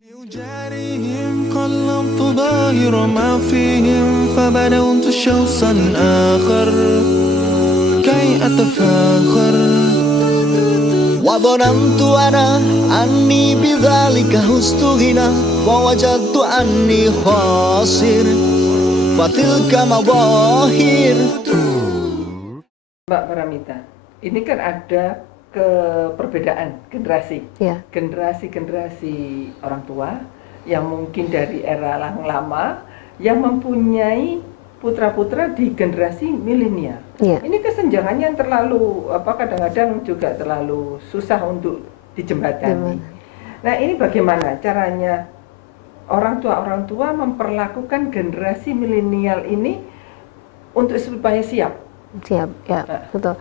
بجارهم قلبت ظاهر ما فيهم فبدأت شخصا آخر كي أتفاخر وظننت أنا أني بذلك هزت غنى فوجدت أني خاسر فتلك مظاهر. Mbak Paramita, ini kan ada perbedaan generasi, Ya. generasi orang tua yang mungkin dari era yang lama yang mempunyai putra-putra di generasi milenial. Ya. Ini kesenjangannya terlalu kadang-kadang juga terlalu susah untuk dijembatani. Nah, ini bagaimana caranya orang tua memperlakukan generasi milenial ini untuk supaya siap? Siap, ya, betul.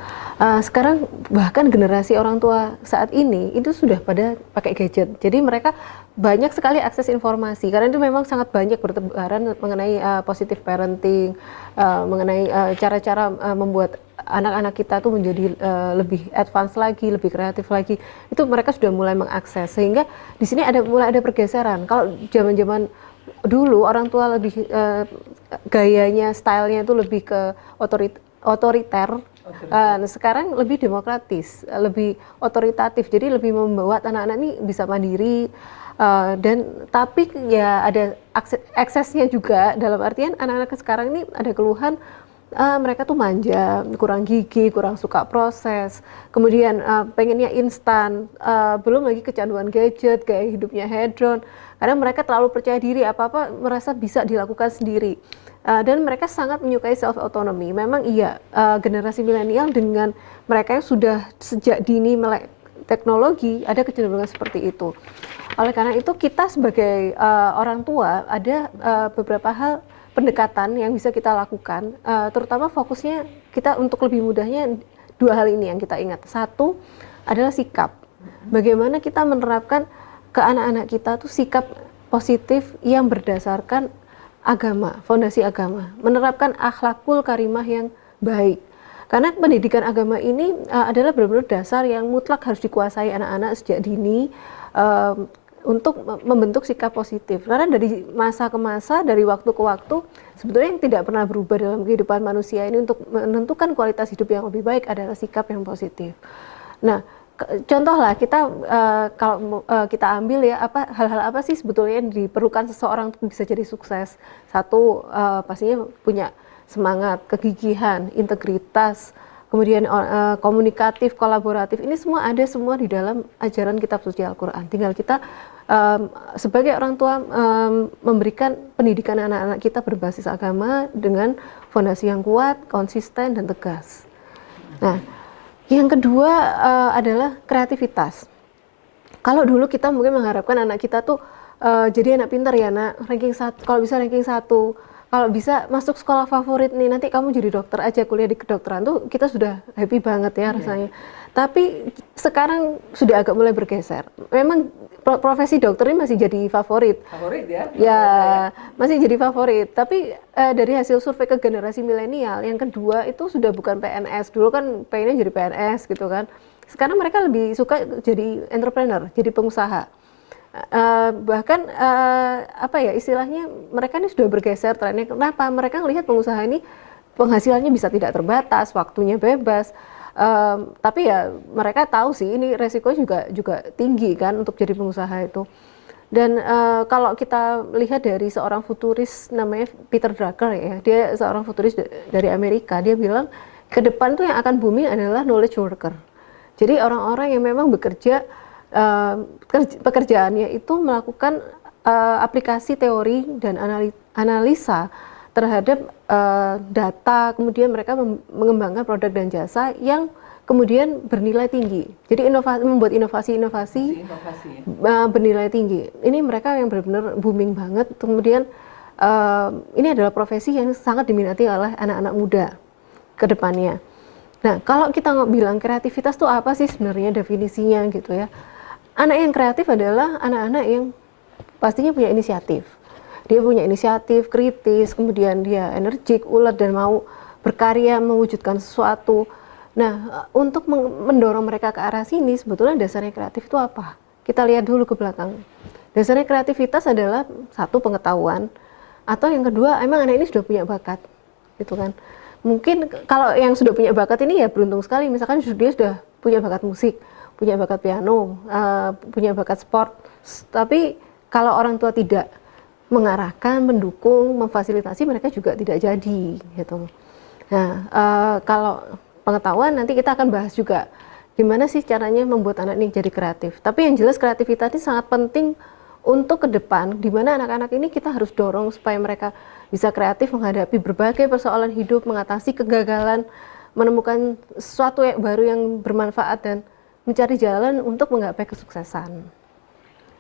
Sekarang bahkan generasi orang tua saat ini itu sudah pada pakai gadget. Jadi mereka banyak sekali akses informasi karena itu memang sangat banyak bertebaran mengenai positive parenting, mengenai cara-cara membuat anak-anak kita tuh menjadi lebih advance lagi, lebih kreatif lagi. Itu mereka sudah mulai mengakses sehingga di sini mulai ada pergeseran. Kalau zaman-zaman dulu orang tua lebih gayanya, stylenya itu lebih ke otoriter. Sekarang lebih demokratis, lebih otoritatif, jadi lebih membuat anak-anak ini bisa mandiri, dan tapi ya ada aksesnya juga, dalam artian anak-anak sekarang ini ada keluhan mereka tuh manja, kurang gigi, kurang suka proses, kemudian pengennya instan, belum lagi kecanduan gadget, gaya hidupnya hedon, karena mereka terlalu percaya diri, apa-apa merasa bisa dilakukan sendiri. Dan mereka sangat menyukai self autonomy. Memang iya, generasi milenial dengan mereka yang sudah sejak dini melek teknologi ada kecenderungan seperti itu. Oleh karena itu kita sebagai orang tua ada beberapa hal pendekatan yang bisa kita lakukan, terutama fokusnya kita untuk lebih mudahnya dua hal ini yang kita ingat. Satu adalah sikap. Bagaimana kita menerapkan ke anak-anak kita tuh sikap positif yang berdasarkan agama, fondasi agama, menerapkan akhlakul karimah yang baik. Karena pendidikan agama ini adalah benar-benar dasar yang mutlak harus dikuasai anak-anak sejak dini untuk membentuk sikap positif. Karena dari masa ke masa, dari waktu ke waktu, sebetulnya yang tidak pernah berubah dalam kehidupan manusia ini untuk menentukan kualitas hidup yang lebih baik adalah sikap yang positif. Nah, contohlah kita kalau kita ambil ya hal-hal apa sih sebetulnya yang diperlukan seseorang untuk bisa jadi sukses. Satu, pastinya punya semangat, kegigihan, integritas, kemudian komunikatif, kolaboratif. Ini semua ada semua di dalam ajaran kitab suci Al-Quran. Tinggal kita sebagai orang tua memberikan pendidikan anak-anak kita berbasis agama dengan fondasi yang kuat, konsisten, dan tegas. Nah, yang kedua adalah kreativitas. Kalau dulu kita mungkin mengharapkan anak kita tuh jadi anak pintar ya nak, ranking 1, kalau bisa ranking 1, kalau bisa masuk sekolah favorit nih, nanti kamu jadi dokter aja, kuliah di kedokteran tuh kita sudah happy banget ya rasanya. Tapi sekarang sudah agak mulai bergeser. Memang profesi dokter ini masih jadi favorit. Favorit ya? Ya, masih jadi favorit. Tapi dari hasil survei ke generasi milenial, yang kedua itu sudah bukan PNS. Dulu kan pengennya jadi PNS gitu kan. Sekarang mereka lebih suka jadi entrepreneur, jadi pengusaha. Bahkan apa ya istilahnya, mereka ini sudah bergeser trennya. Kenapa? Mereka melihat pengusaha ini penghasilannya bisa tidak terbatas, waktunya bebas. Tapi ya mereka tahu sih ini resikonya juga tinggi kan untuk jadi pengusaha itu. Dan kalau kita lihat dari seorang futuris namanya Peter Drucker ya, dia seorang futuris dari Amerika, dia bilang ke depan tuh yang akan booming adalah knowledge worker. Jadi orang-orang yang memang bekerja, pekerjaannya itu melakukan aplikasi teori dan analisa terhadap data, kemudian mereka mengembangkan produk dan jasa yang kemudian bernilai tinggi. Jadi membuat inovasi-inovasi bernilai tinggi. Ini mereka yang benar-benar booming banget. Kemudian ini adalah profesi yang sangat diminati oleh anak-anak muda ke depannya. Nah, kalau kita bilang kreativitas itu apa sih sebenarnya definisinya gitu ya. Anak yang kreatif adalah anak-anak yang pastinya punya inisiatif. Dia punya inisiatif, kritis, kemudian dia energik, ulet, dan mau berkarya, mewujudkan sesuatu. Nah, untuk mendorong mereka ke arah sini, sebetulnya dasarnya kreatif itu apa? Kita lihat dulu ke belakang. Dasarnya kreativitas adalah satu pengetahuan, atau yang kedua emang anak ini sudah punya bakat, gitu kan. Mungkin kalau yang sudah punya bakat ini ya beruntung sekali, misalkan dia sudah punya bakat musik, punya bakat piano, punya bakat sport. Tapi kalau orang tua tidak mengarahkan, mendukung, memfasilitasi, mereka juga tidak jadi, gitu. Nah, kalau pengetahuan nanti kita akan bahas juga gimana sih caranya membuat anak ini jadi kreatif. Tapi yang jelas kreativitas ini sangat penting untuk ke depan, di mana anak-anak ini kita harus dorong supaya mereka bisa kreatif menghadapi berbagai persoalan hidup, mengatasi kegagalan, menemukan sesuatu yang baru yang bermanfaat dan mencari jalan untuk menggapai kesuksesan.